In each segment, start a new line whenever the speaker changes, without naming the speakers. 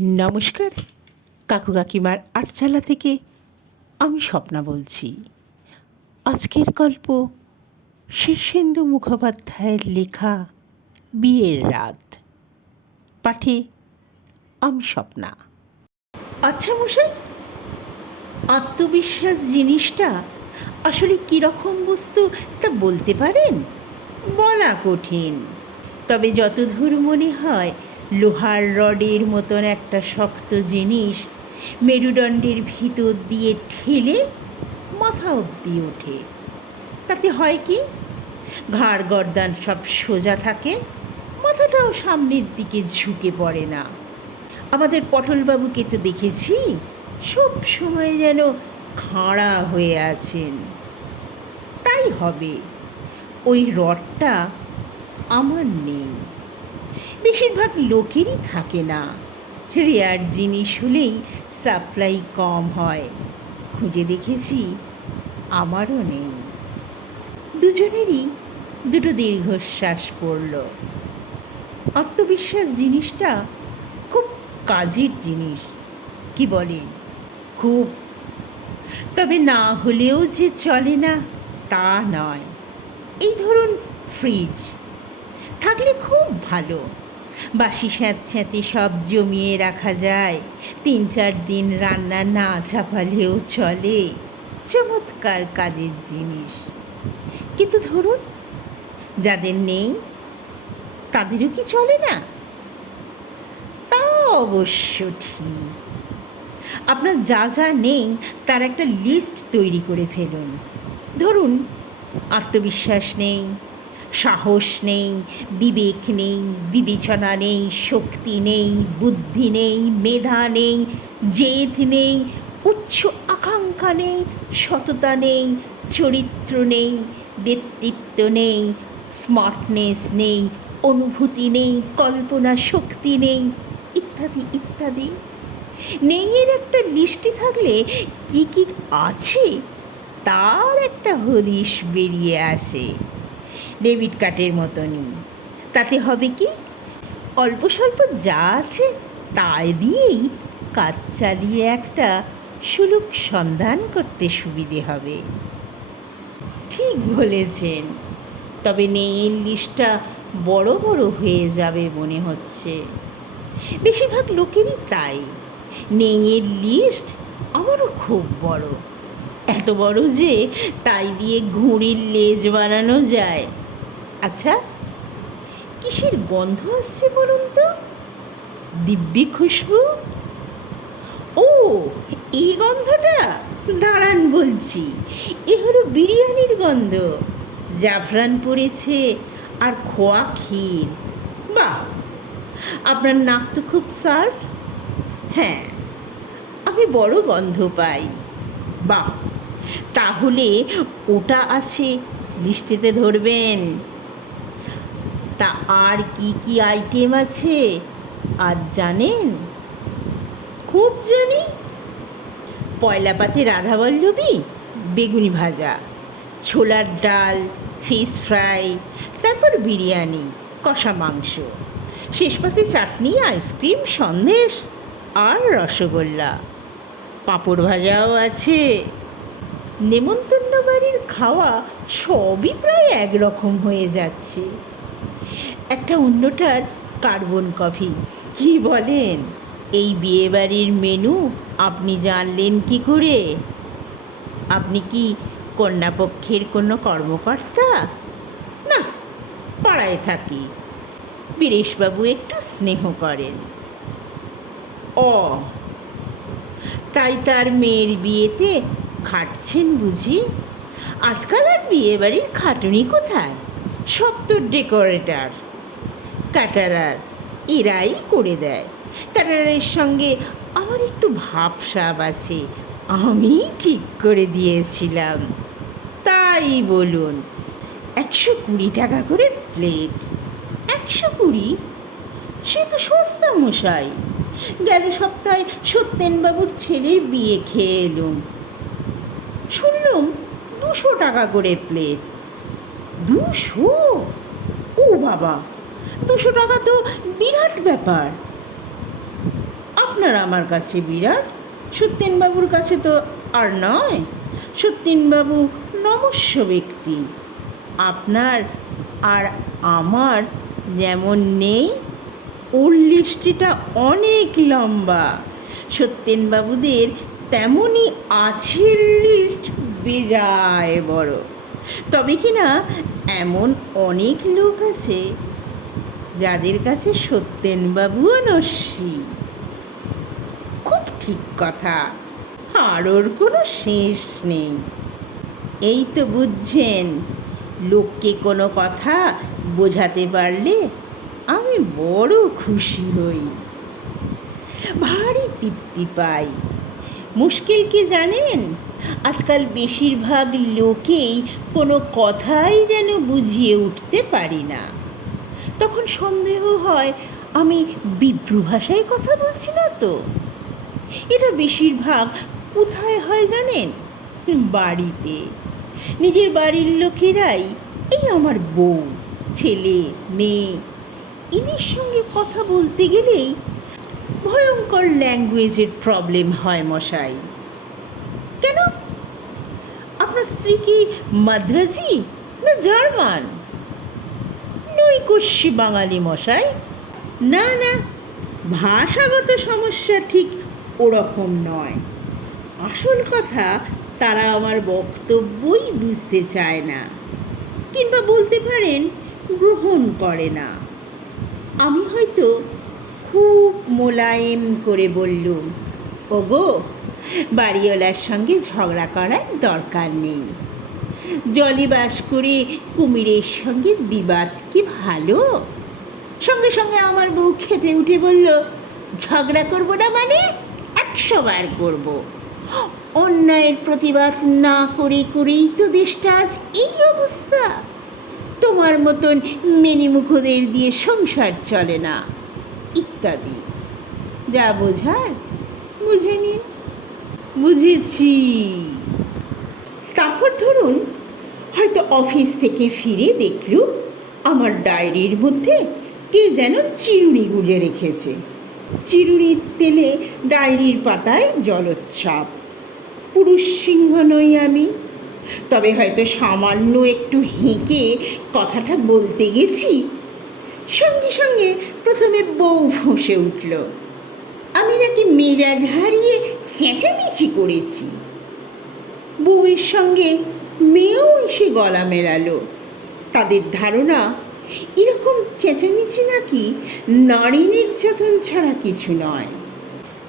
নমস্কার, কাকু কাকিমার আটচালা থেকে আমি স্বপ্না বলছি। আজকের গল্প শীর্ষেন্দু মুখোপাধ্যায়ের লেখা বিয়ের রাত। পাঠে আমি স্বপ্না। আচ্ছা মশাই, আত্মবিশ্বাস জিনিসটা আসলে কীরকম বস্তু তা বলতে পারেন? বলা কঠিন। তবে যতদূর মনে হয় লোহার রডের মতন একটা শক্ত জিনিস মেরুদণ্ডের ভিতর দিয়ে ঠেলে মাথা অব্দি ওঠে। তাতে হয় কি? ঘাড় গর্দান সব সোজা থাকে, মাথাটাও সামনের দিকে ঝুঁকে পড়ে না। আমাদের পটলবাবুকে তো দেখেছি, সব সময় যেন খাঁড়া হয়ে আছেন। তাই হবে, ওই রডটা আমার নেই। বেশিরভাগ লোকেরই থাকে না। রেয়ার জিনিস হলেই সাপ্লাই কম হয়। খুঁজে দেখেছি, আমারও নেই। দুজনেরই দুটো দীর্ঘশ্বাস পড়ল। আত্মবিশ্বাস জিনিসটা খুব কাজের জিনিস, কি বলেন? খুব। তবে না হলেও যে চলে না, তা নয়। এই ধরুন ফ্রিজ। থাকলে খুব ভালো। বাসি স্যাঁতস্যাঁতে সব জমিয়ে রাখা যায়। তিন চার দিন রান্না না চাপালেও চলে। চমৎকার কাজের জিনিস। কিন্তু ধরুন, যাদের নেই, তাদেরও কি চলে না? তা অবশ্য ঠিক। আপনার যা যা নেই, তার একটা লিস্ট তৈরি করে ফেলুন। ধরুন, আত্মবিশ্বাস নেই সাহস নেই, বিবেক নেই, বিবেচনা নেই, শক্তি নেই, বুদ্ধি নেই, মেধা নেই, জেদ নেই, উচ্চ আকাঙ্ক্ষা নেই, সততা নেই, চরিত্র নেই, ব্যক্তিত্ব নেই স্মার্টনেস নেই, অনুভূতি নেই, কল্পনা শক্তি নেই, ইত্যাদি ইত্যাদি। নেই এর একটা লিস্টে থাকলে কি কি আছে? তার একটা হদিশ বেরিয়ে আসে। ডেবিট কার্ডের মতনই। তাতে হবে কি? অল্প স্বল্প যা আছে তাই দিয়েই কাজ চালিয়ে একটা সুলুক সন্ধান করতে সুবিধে হবে। ঠিক বলেছেন। তবে নেইয়ের লিস্টটা বড় বড় হয়ে যাবে মনে হচ্ছে। বেশিরভাগ লোকেরই তাই। নেইয়ের লিস্ট আমারও খুব বড়। এত বড় যে তাই দিয়ে ঘুড়ির লেজ বানানো যায়। আচ্ছা কিসের গন্ধ আসছে বলুন তো? দিব্যি খুশবু? ও এই গন্ধটা? দাঁড়ান বলছি, এ হলো বিরিয়ানির গন্ধ। জাফরান পড়েছে আর খোয়া ক্ষীর। বাহ, আপনার নাক তো খুব সার্ভ হ্যাঁ আমি বড় গন্ধ পাই। বাহ তাহলে ওটা আছে, লিস্টেতে ধরবেন। তা আর কি কি আইটেম আছে? আর জানেন? খুব জানি। পয়লা পাতে রাধাবল্লভী বেগুনি ভাজা, ছোলার ডাল ফিশ ফ্রাই তারপর বিরিয়ানি, কষা মাংস, শেষ পাতে চাটনি আইসক্রিম সন্দেশ আর রসগোল্লা। পাঁপড় ভাজাও আছে। নেমন্তন্ন বাড়ির খাওয়া সবই প্রায় একরকম হয়ে যাচ্ছে। একটা অন্যটার কার্বন কফি, কি বলেন? এই বিয়েবাড়ির মেনু আপনি জানলেন কি করে? আপনি কি কন্যাপক্ষের কোনো কর্মকর্তা? না, পাড়ায় থাকি। বীরেশবাবু একটু স্নেহ করেন। ও, তাই তার মেয়ের বিয়েতে খাটছেন বুঝি? আজকাল আর বিয়ে বাড়ির খাটুনি কোথায়? সব তো ডেকোরেটার। ক্যাটারার এরাই করে দেয়। ক্যাটারারের সঙ্গে আমার একটু ভাবসাব আছে। আমি ঠিক করে দিয়েছিলাম। তাই বলুন, একশো কুড়ি টাকা করে প্লেট। একশো কুড়ি? সে তো সস্তা মশাই। গেল সপ্তাহে সত্যেনবাবুর ছেলের বিয়ে খেয়ে এলুম। শুনলুম দুশো টাকা করে প্লেট। দুশো? ও বাবা, দুশো টাকা তো বিরাট ব্যাপার। আপনি আপনার আমার কাছে বিরাট, সত্যেনবাবুর কাছে তো আর নয়। সত্যেনবাবু নমস্য ব্যক্তি। আপনার আর আমার যেমন নেই, ওর লিস্টিটা অনেক লম্বা। সত্যেনবাবুদের তেমনই আছে লিস্ট বেজায় বড়। তবে কি না, এমন অনেক লোক আছে যাদের কাছে সত্যেনবাবুও নস্যি। খুব ঠিক কথা আর ওর কোনো শেষ নেই। এই তো বুঝছেন, লোককে কোনো কথা বোঝাতে পারলে আমি বড় খুশি হই। ভারী তৃপ্তি পাই। মুশকিল কি জানেন? আজকাল বেশিরভাগ লোকেই কোনো কথাই যেন বুঝিয়ে উঠতে পারি না। তখন সন্দেহ হয়, আমি বিভ্রু ভাষায় কথা বলছি না তো? এটা বেশিরভাগ কোথায় হয় জানেন? বাড়িতে। নিজের বাড়ির লোকেরাই, এই আমার বউ, ছেলে, মেয়ে, এদের সঙ্গে কথা বলতে গেলেই ভয়ঙ্কর ল্যাঙ্গুয়েজের প্রবলেম হয় মশাই। কেন? আপনার স্ত্রী কি মাদ্রাজি না জার্মান? নৈকস্যি বাঙালি মশাই। না না, ভাষাগত সমস্যা ঠিক ওরকম নয়। আসল কথা, তারা আমার বক্তব্যই বুঝতে চায় না, কিংবা বলতে পারেন, গ্রহণ করে না। আমি হয়তো খুব মোলায়েম করে বললুম ওগো, বাড়িওয়ালার সঙ্গে ঝগড়া করার দরকার নেই। জলে বাস করে কুমিরের সঙ্গে বিবাদ কি ভালো? সঙ্গে সঙ্গে আমার বউ খেপে উঠে বলল, ঝগড়া করব না মানে একশো বার করব। অন্যায়ের প্রতিবাদ না করে করেই তো দেশটা আজ এই অবস্থা। তোমার মতন মেনিমুখদের দিয়ে সংসার চলে না। ইত্যাদি। যা বোঝার বুঝে নিন। বুঝেছি। তারপর ধরুন, হয়তো অফিস থেকে ফিরে দেখলুম, আমার ডায়েরির মধ্যে কে যেন চিরুনি গুলে রেখেছে। চিরুনির তেলে ডায়েরির পাতায় জলোচ্ছ্বাপ পুরুষ সিংহ নই আমি। তবে হয়তো সামান্য একটু হেঁকে কথাটা বলতে গেছি। সঙ্গে সঙ্গে প্রথমে বউ ফুঁসে উঠল। আমি নাকি মেজাজ হারিয়ে চেঁচামেচি করেছি। বউয়ের সঙ্গে মেয়েও এসে গলা মেলালো। তাদের ধারণা, এরকম চেঁচামেচি নাকি নারী নির্যাতন ছাড়া কিছু নয়।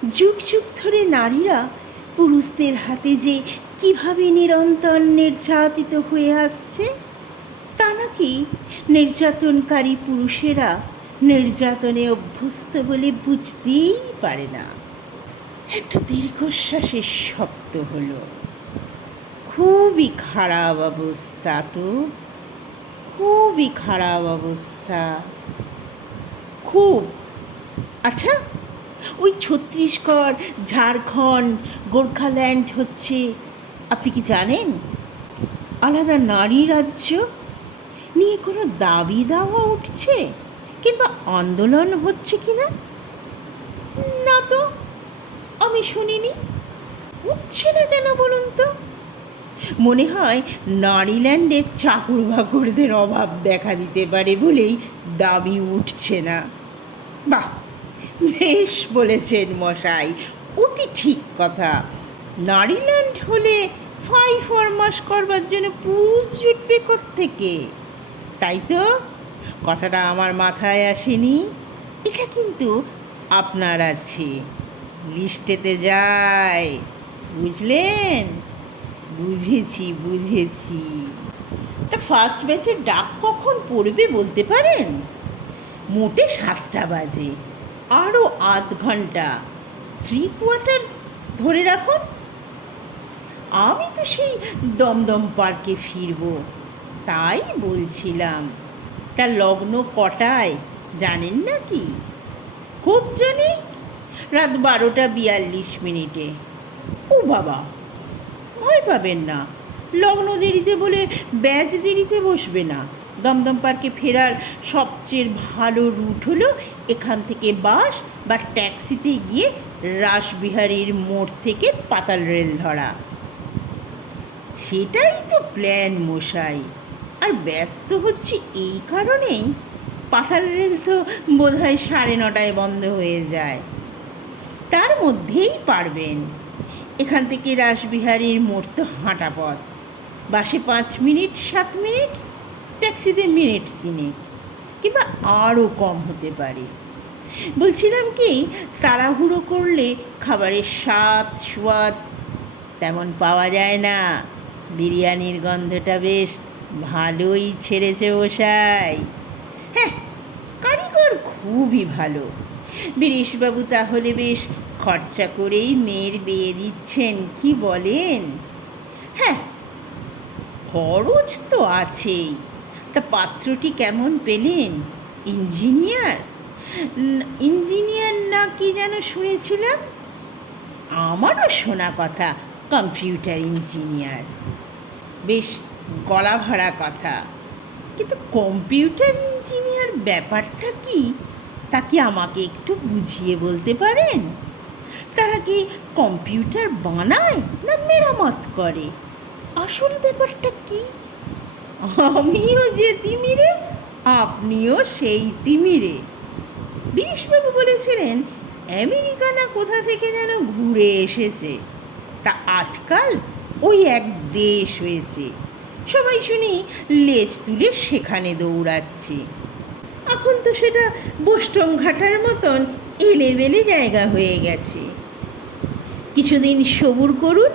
যুগ যুগ ধরে নারীরা পুরুষদের হাতে যে কীভাবে নিরন্তর নির্যাতিত হয়ে আসছে তা নাকি? নির্যাতনকারী পুরুষেরা নির্যাতনে অভ্যস্ত বলে বুঝতেই পারে না। একটা দীর্ঘশ্বাসের শব্দ হলো। খুবই খারাপ অবস্থা তো। খুবই খারাপ অবস্থা। খুব। আচ্ছা ওই ছত্তিশগড়, ঝাড়খণ্ড, গোর্খাল্যান্ড হচ্ছে, আপনি কি জানেন? আলাদা নারী রাজ্য? নিয়ে কোনো দাবি দাওয়া উঠছে? কিংবা আন্দোলন হচ্ছে কি না না তো, আমি শুনিনি। উঠছে না কেন বলুন তো? মনে হয় নারীল্যান্ডে চাকর বাকরদের অভাব দেখা দিতে পারে বলেই দাবি উঠছে না। বাহ, বেশ বলেছেন মশাই, অতি ঠিক কথা। নারীল্যান্ড হলে ফাই ফরমাস করবার জন্য পুরুষ জুটবে থেকে তাই তো? কথাটা আমার মাথায় আসেনি। এটা কিন্তু আপনার আছে। লিস্টেতে যায়। বুঝলেন? বুঝেছি বুঝেছি। তা ফার্স্ট ব্যাচের ডাক কখন পড়বে বলতে পারেন? মোটে সাতটা বাজে। আরও আধ ঘণ্টা। থ্রি কোয়ার্টার ধরে রাখুন। আমি তো সেই দমদম পার্কে ফিরব। তাই বলছিলাম, তা লগ্ন কটায় জানেন না কি? খুব জানি, রাত বারোটা বিয়াল্লিশ মিনিটে। ও বাবা, ভয় পাবেন না, লগ্ন দেরিতে বলে ব্যাচ দেরিতে বসবে না। দমদম পার্কে ফেরার সবচেয়ে ভালো রুট হলো এখান থেকে বাস বা ট্যাক্সিতে গিয়ে রাসবিহারীর মোড় থেকে পাতাল রেল ধরা। সেটাই তো প্ল্যান মশাই। আর ব্যস্ত হচ্ছে এই কারণেই। পাতাল রেল তো বোধহয় সাড়ে নটায় বন্ধ হয়ে যায়। তার মধ্যেই পারবেন। এখান থেকে রাসবিহারীর মোড় তো হাঁটা পথ। বাসে পাঁচ মিনিট, সাত মিনিট, ট্যাক্সিতে মিনিট তিনেক, কিংবা আরও কম হতে পারে। বলছিলাম কি, তাড়াহুড়ো করলে খাবারের স্বাদ স্বাদ তেমন পাওয়া যায় না। বিরিয়ানির গন্ধটা বেশ ভালোই ছেড়েছে ওসাই হ্যাঁ কারিগর খুবই ভালো। বীরেশবাবু তাহলে বেশ খরচা করেই মেয়ের বিয়ে দিচ্ছেন, কি বলেন? হ্যাঁ খরচ তো আছেই। তা পাত্রটি কেমন পেলেন? ইঞ্জিনিয়ার? ইঞ্জিনিয়ার না কি যেন শুনেছিলাম? আমারও শোনা কথা, কম্পিউটার ইঞ্জিনিয়ার। বেশ গলা ভরা কথা। কিন্তু কম্পিউটার ইঞ্জিনিয়ার ব্যাপারটা কি, তা কি আমাকে একটু বুঝিয়ে বলতে পারেন? তারা কি কম্পিউটার বানায় না মেরামত করে? আসল ব্যাপারটা কি? আমিও যে তিমিরে, আপনিও সেই তিমিরে। বিনীশবাবু বলেছিলেন, আমেরিকা না কোথা থেকে যেন ঘুরে এসেছে? তা আজকাল ওই এক দেশ হয়েছে। সবাই শুনি লেজ তুলে সেখানে দৌড়াচ্ছে। এখন তো সেটা বোস্টম ঘাটার মতন এলেবেলে জায়গা হয়ে গেছে। কিছুদিন সবুর করুন,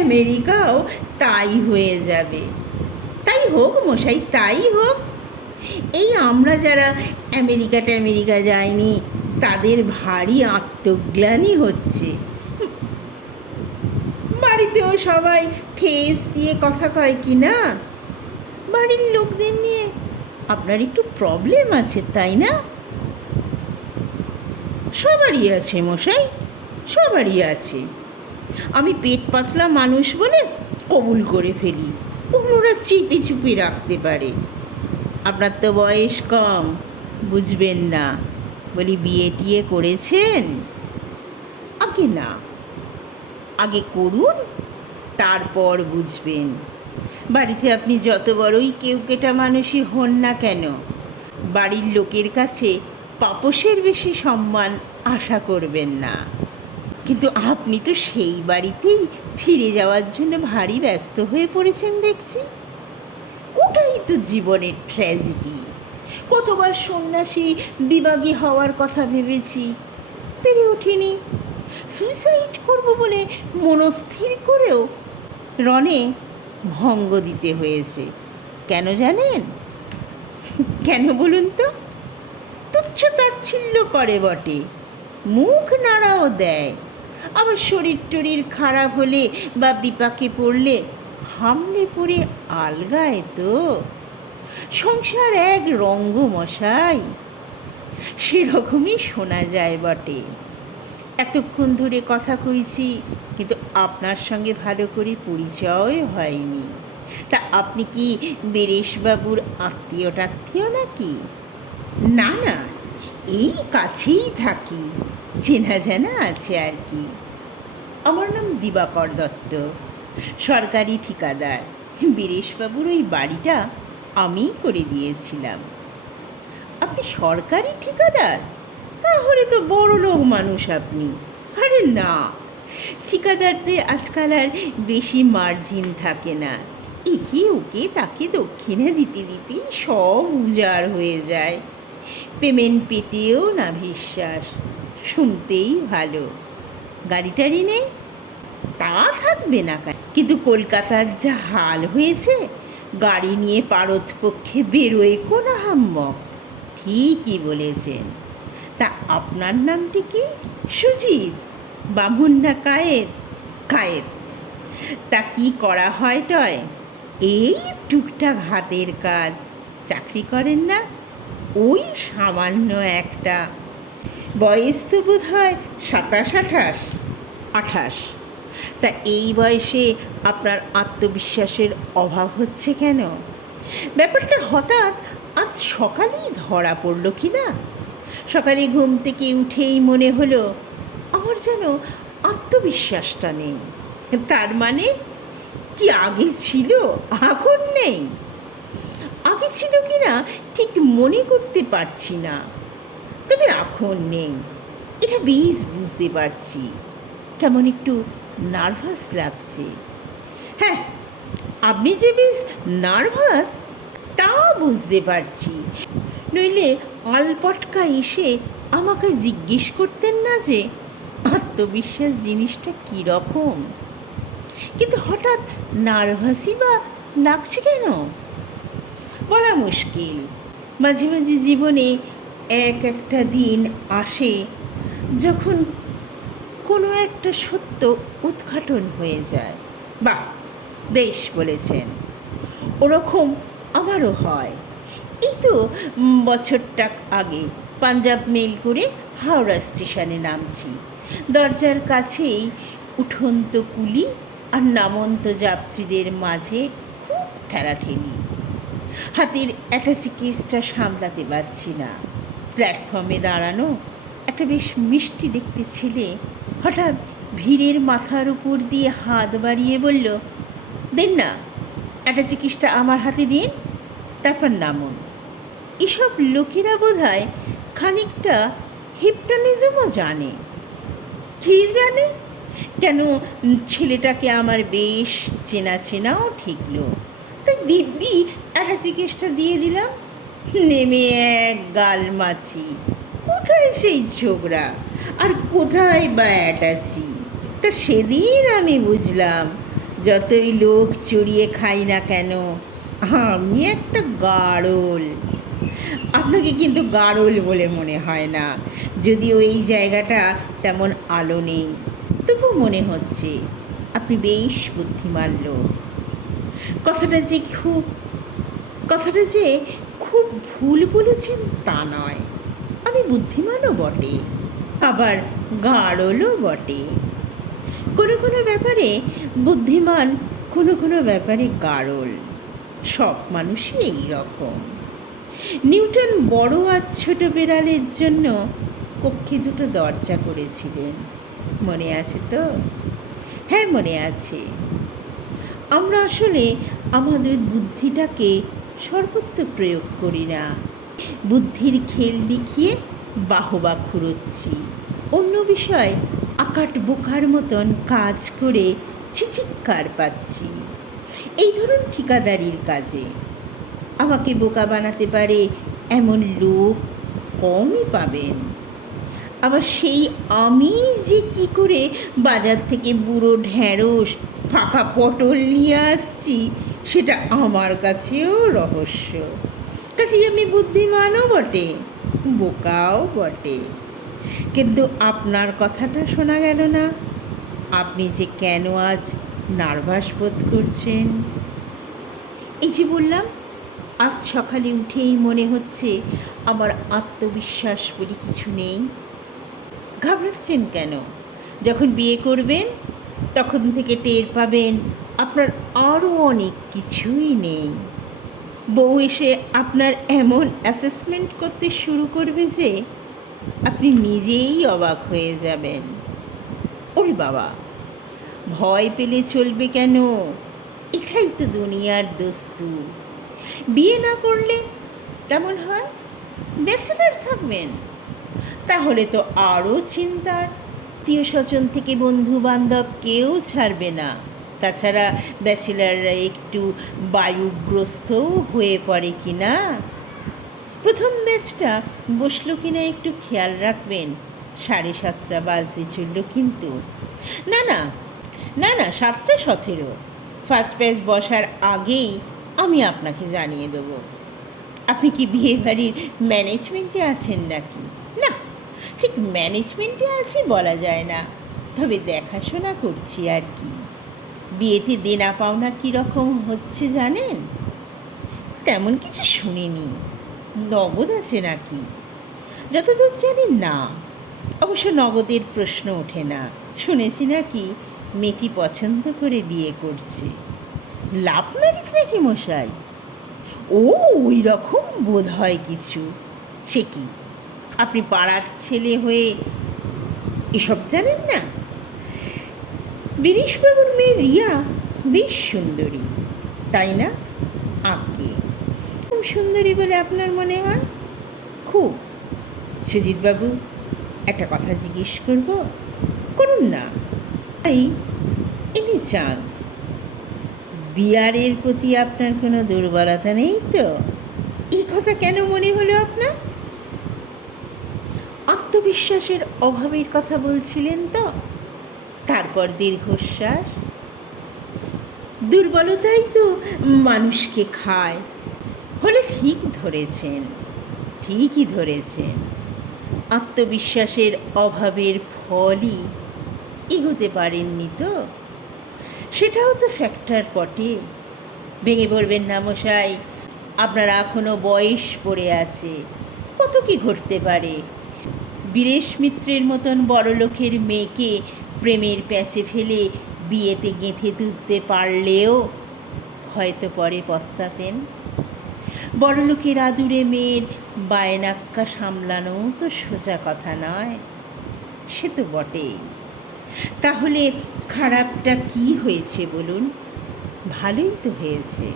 আমেরিকাও তাই হয়ে যাবে। তাই হোক মশাই, তাই হোক। এই আমরা যারা আমেরিকা টামেরিকা যাইনি, তাদের ভারী আত্মগ্লানি হচ্ছে। বাড়িতেও সবাই ঠেস দিয়ে কথা কয় কি না? বাড়ির লোকদের নিয়ে আপনার একটু প্রবলেম আছে, তাই না? সবারই আছে মশাই, সবারই আছে। আমি পেট পাতলা মানুষ বলে কবুল করে ফেলি ওরা চিপে চুপে রাখতে পারে। আপনার তো বয়স কম, বুঝবেন না। বলি, বিয়ে টিয়ে করেছেন? আগে না, আগে করুন। তারপর বুঝবেন। বাড়িতে আপনি যত বড়ই কেউ কেটা মানুষই হন না কেন, বাড়ির লোকের কাছে পাপসের বেশি সম্মান আশা করবেন না। কিন্তু আপনি তো সেই বাড়িতেই ফিরে যাওয়ার জন্য ভারী ব্যস্ত হয়ে পড়েছেন দেখছি। ওটাই তো জীবনের ট্র্যাজেডি কতবার সন্ন্যাসী বিবাগী হওয়ার কথা ভেবেছি, পেরে ওঠিনি সুইসাইড করব বলে মনস্থির করেও রনে ভঙ্গ দিতে হয়েছে। কেন জানেন? কেন বলুন তো? তুচ্ছ তাচ্ছিল্য করে বটে। মুখ নাড়াও দেয়। আবার শরীর টরীর খারাপ হলে বা বিপাকে পড়লে হামলে পড়ে আলগায় তো। সংসার এক রঙ্গমশাই। সেরকমই শোনা যায় বটে। এতক্ষণ ধরে কথা কইছি, কিন্তু আপনার সঙ্গে ভালো করে পরিচয় হয়নি। তা আপনি কি বীরেশবাবুর আত্মীয় টাত্মীয় নাকি? না না, এই কাছেই থাকি, চেনা জানা আছে আর কি। আমার নাম দিবাকর দত্ত, সরকারি ঠিকাদার। বীরেশবাবুর ওই বাড়িটা আমিই করে দিয়েছিলাম। আপনি সরকারি ঠিকাদার? তাহলে তো বড় লোক মানুষ আপনি। আরে না, ঠিকাদারদের আজকাল আর বেশি মার্জিন থাকে না। একে ওকে তাকে দক্ষিণে দিতে দিতেই সব উজাড় হয়ে যায়। পেমেন্ট পেতেও না বিশ্বাস, শুনতেই ভালো। গাড়ি টাড়ি নেই তা থাকবে না কেন? কিন্তু কলকাতার যা হাল হয়েছে, গাড়ি নিয়ে পারত পক্ষে বেরোয় কোন হাম্মক ঠিকই বলেছেন। তা আপনার নামটি কি? সুজিত, বামুন না কায়েদ কায়েত। তা কি করা হয় টয়? এই টুকটাক হাতের কাজ। চাকরি করেন না? ওই সামান্য একটা। বয়স তো বোধ হয় সাতাশ, আঠাশ। আঠাশ। তা এই বয়সে আপনার আত্মবিশ্বাসের অভাব হচ্ছে কেন? ব্যাপারটা হঠাৎ আজ সকালেই ধরা পড়ল কি না সকালে ঘুম থেকে উঠেই মনে হলো আমার যেন আত্মবিশ্বাসটা নেই। তার মানে কি আগে ছিল, এখন নেই? আগে ছিল কি না ঠিক মনে করতে পারছি না, তবে এখন নেই। এটা বেশ বুঝতে পারছি। কেমন একটু নার্ভাস লাগছে। হ্যাঁ আপনি যে বেশ নার্ভাস তা বুঝতে পারছি। নইলে অলপটকা এসে আমাকে জিজ্ঞেস করতেন না যে, আত্মবিশ্বাস জিনিসটা কী রকম কিন্তু হঠাৎ নার্ভাসই বা লাগছে কেন? বলা মুশকিল। মাঝে মাঝে জীবনে এক একটা দিন আসে যখন কোনো একটা সত্য উদ্ঘাটন হয়ে যায়। বা বেশ বলেছেন। ওরকম আমারও হয়। এই তো বছরটাক আগে পাঞ্জাব মেল করে হাওড়া স্টেশনে নামছি। দরজার কাছেই উঠন্ত কুলি আর নামন্ত যাত্রীদের মাঝে খুব ঠেলাঠেলি। হাতের অ্যাটাচি কেসটা সামলাতে পারছি না। প্ল্যাটফর্মে দাঁড়ানো একটা বেশ মিষ্টি দেখতে ছেলে হঠাৎ ভিড়ের মাথার উপর দিয়ে হাত বাড়িয়ে বলল, দেন না, অ্যাটাচি কেসটা আমার হাতে দিন। তারপর নামুন এসব লোকেরা বোধ হয় খানিকটা হিপটনিজমও জানে। কী জানে? কেন ছেলেটাকে আমার বেশ চেনা চেনাও ঠেকলো তাই দিব্যি একটা চিকিৎসা দিয়ে দিলাম। নেমে এক গাল মাছি, কোথায় সেই ছোকরা আর কোথায় বা অ্যাটাচি? তা সেদিন আমি বুঝলাম, যতই লোক চড়িয়ে খাই না কেন আমি একটা গাড়ল আপনাকে কিন্তু গাড়ল বলে মনে হয় না। যদিও এই জায়গাটা তেমন আলো নেই, তবু মনে হচ্ছে আপনি বেশ বুদ্ধিমান লোক। কথাটা যে খুব, কথাটা যে খুব ভুল বলেছেন তা নয়। আমি বুদ্ধিমানও বটে, আবার গাড়লও বটে। কোনো কোনো ব্যাপারে বুদ্ধিমান, কোনো কোনো ব্যাপারে গাড়ল সব মানুষই এই রকম নিউটন বড় আর ছোট বেড়ালের জন্য কক্ষে দুটো দরজা করেছিলেন। মনে আছে তো? হ্যাঁ মনে আছে। আমরা আসলে আমাদের বুদ্ধিটাকে সর্বত্র প্রয়োগ করি না। বুদ্ধির খেল দেখিয়ে বাহবা খুঁড়োচ্ছি। অন্য বিষয়, আকাট বোকার মতন কাজ করে ছিচিক্কার পাচ্ছি। এই ধরুন ঠিকাদারির কাজে। আমাকে বোকা বানাতে পারে এমন লোক কমই পাবেন। আবার সেই আমি যে কি করে বাজার থেকে বুড়ো ঢ্যাঁড়স, ফাঁকা পটল নিয়ে আসছি, সেটা আমার কাছেও রহস্য। কাজেই আমি বুদ্ধিমানও বটে, বোকাও বটে। কিন্তু আপনার কথাটা শোনা গেল না। আপনি যে কেন আজ নার্ভাস বোধ করছেন। এই যে বললাম, আজ সকালে উঠেই মনে হচ্ছে আমার আত্মবিশ্বাস বলে কিছু নেই। ঘাবড়াচ্ছেন কেন? যখন বিয়ে করবেন, তখন থেকে টের পাবেন আপনার আরও অনেক কিছুই নেই। বউ এসে আপনার এমন অ্যাসেসমেন্ট করতে শুরু করবে যে, আপনি নিজেই অবাক হয়ে যাবেন। ওরে বাবা! ভয় পেলে চলবে কেন? এটাই তো দুনিয়ার দোস্তু। বিয়ে না করলে কেমন হয়? ব্যাচেলার থাকবেন। তাহলে তো আরও চিন্তার। আত্মীয় স্বজন থেকে বন্ধু বান্ধব কেউ ছাড়বে না। তাছাড়া ব্যাচেলাররা একটু বায়ুগ্রস্তও হয়ে পড়ে কি না প্রথম ব্যাচটা বসল কিনা একটু খেয়াল রাখবেন। সাড়ে সাতটা বাজতে চলল কিন্তু। না না না না, সাতটা সতেরো। ফার্স্ট ব্যাচ বসার আগেই আমি আপনাকে জানিয়ে দেবো। আপনি কি বিয়ে বাড়ির ম্যানেজমেন্টে আছেন নাকি? না, ঠিক ম্যানেজমেন্টে আছি বলা যায় না। তবে দেখাশোনা করছি আর কি। বিয়েতে দেনা পাওনা কীরকম হচ্ছে জানেন? তেমন কিছু শুনিনি। নগদ আছে নাকি? যতদূর জানি না। অবশ্য নগদের প্রশ্ন ওঠে না। শুনেছি নাকি মেয়েটি পছন্দ করে বিয়ে করছে। লাভ ম্যারেজ নাকি মশাই? ও ওই রকম বোধ হয় কিছু। সে কি? আপনি পাড়ার ছেলে হয়ে এসব জানেন না? বিনীশবাবুর মেয়ে রিয়া বেশ সুন্দরী, তাই না? আঁকে খুব সুন্দরী বলে আপনার মনে হয়? খুব। সুজিতবাবু, একটা কথা জিজ্ঞেস করব, করুন না। তাই এনি চান্স বিয়ারের প্রতি আপনার কোনো দুর্বলতা নেই তো? এই কথা কেন মনে হলো আপনার? আত্মবিশ্বাসের অভাবের কথা বলছিলেন তো? তারপর দীর্ঘশ্বাস। দুর্বলতাই তো মানুষকে খায়। হলে ঠিক ধরেছেন, ঠিকই ধরেছেন। আত্মবিশ্বাসের অভাবের ফলই এগোতে পারেননি তো? সেটাও তো ফ্যাক্টর বটে। ভেঙে পড়বেন না মশাই। আপনার এখনও বয়স পড়ে আছে। কত কি ঘটতে পারে? বীরেশ মিত্রের মতন বড় লোকের মেয়েকে প্রেমের প্যাচে ফেলে বিয়েতে গেঁথে তুলতে পারলেও হয়তো পরে পস্তাতেন। বড়লোকের আদুরে মেয়ের বায়নাক্কা সামলানো তো সোজা কথা নয়। সে তো বটেই। তাহলে খারাপটা কি হয়েছে বলুন? ভালোই তো হয়েছে।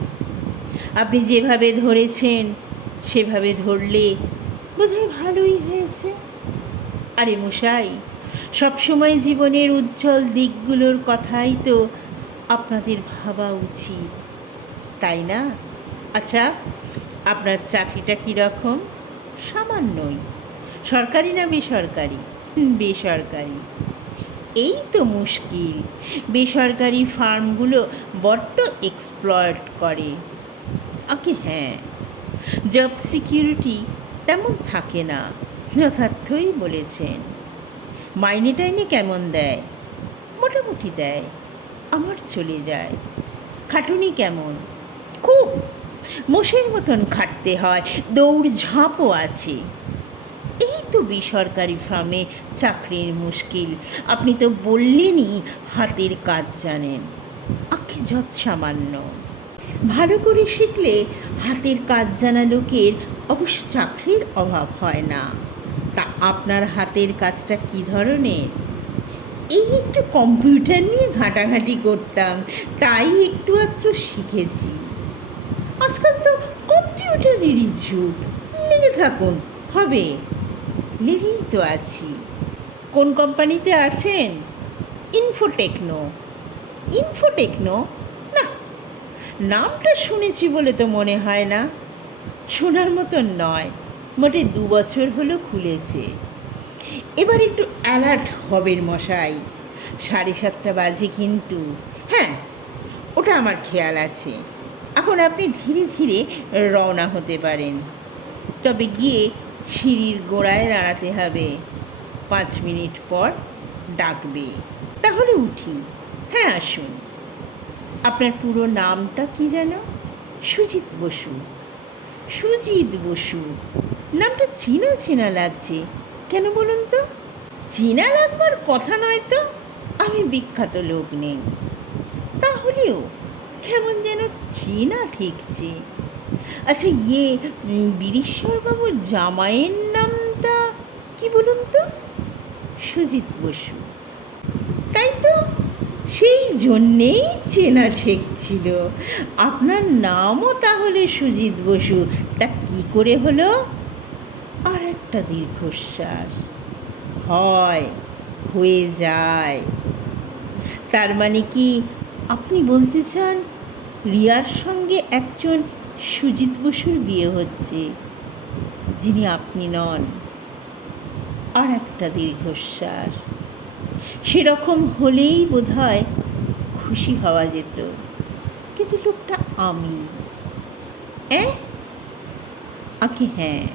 আপনি যেভাবে ধরেছেন, সেভাবে ধরলে বোধহয় ভালোই হয়েছে। আরে মশাই, সবসময় জীবনের উজ্জ্বল দিকগুলোর কথাই তো আপনাদের ভাবা উচিত। তাই না? আচ্ছা আপনার চাকরিটা কীরকম? সামান্যই। সরকারি না বেসরকারি? বেসরকারি। এই তো মুশকিল। বেসরকারি ফার্মগুলো বড্ড এক্সপ্লয়েট করে। আগে হ্যাঁ। জব সিকিউরিটি তেমন থাকে না, যথার্থই বলেছেন। মাইনে টাইনে কেমন দেয়? মোটামুটি দেয়। আমার চলে যায়। খাটুনি কেমন? খুব। মোষের মতন খাটতে হয়। দৌড় ঝাঁপও আছে। তো বেসরকারি ফার্মে চাকরির মুশকিল। আপনি তো বললেনই হাতের কাজ জানেন। আখি যত সামান্য। ভালো করে শিখলে হাতের কাজ জানা লোকের অবশ্য চাকরির অভাব হয় না। তা আপনার হাতের কাজটা কি ধরনের? এই একটু কম্পিউটার নিয়ে ঘাঁটাঘাঁটি করতাম, তাই একটু আধটু শিখেছি। আজকাল তো কম্পিউটারেরই যুগ। লেগে থাকুন, হবে। লেগেই তো আছি। কোন কোম্পানিতে আছেন? ইনফোটেকনো ইনফোটেকনো না, নামটা শুনেছি বলে তো মনে হয় না। শোনার মতন নয়, মোটে দু বছর হলো খুলেছে। এবার একটু অ্যালার্ট হবেন মশাই। সাড়ে সাতটা বাজে কিন্তু। হ্যাঁ ওটা আমার খেয়াল আছে। এখন আপনি ধীরে ধীরে রওনা হতে পারেন। তবে গিয়ে সিঁড়ির গোড়ায় দাঁড়াতে হবে। পাঁচ মিনিট পর ডাকবে। তাহলে উঠি। হ্যাঁ আসুন। আপনার পুরো নামটা কি যেন? সুজিত বসু। সুজিত বসু। নামটা চেনা চেনা লাগছে। কেন বলুন তো? চেনা লাগবার কথা নয় তো? আমি বিখ্যাত লোক নেই। তাহলেও কেমন যেন চেনা ঠেকছে। আচ্ছা ইয়ে বীরেশ্বরবাবুর জামাইয়ের নামটা কি বলুন তো? সুজিত বসু। তাই তো, সেই জন্যেই চেনা ঠেকছিল আপনার নামও তাহলে সুজিত বসু। তা কি করে হলো? আর একটা দীর্ঘশ্বাস। হয়, হয়ে যায়। তার মানে কি আপনি বলতে চান, রিয়ার সঙ্গে একজন সুজিত বসুর বিয়ে হচ্ছে, যিনি আপনি নন। আর একটা দীর্ঘশ্বাস। সেরকম হলেই বোধহয় খুশি হওয়া যেত। কিন্তু লোকটা আমি। অ্যাঁ? আপনি হ্যাঁ।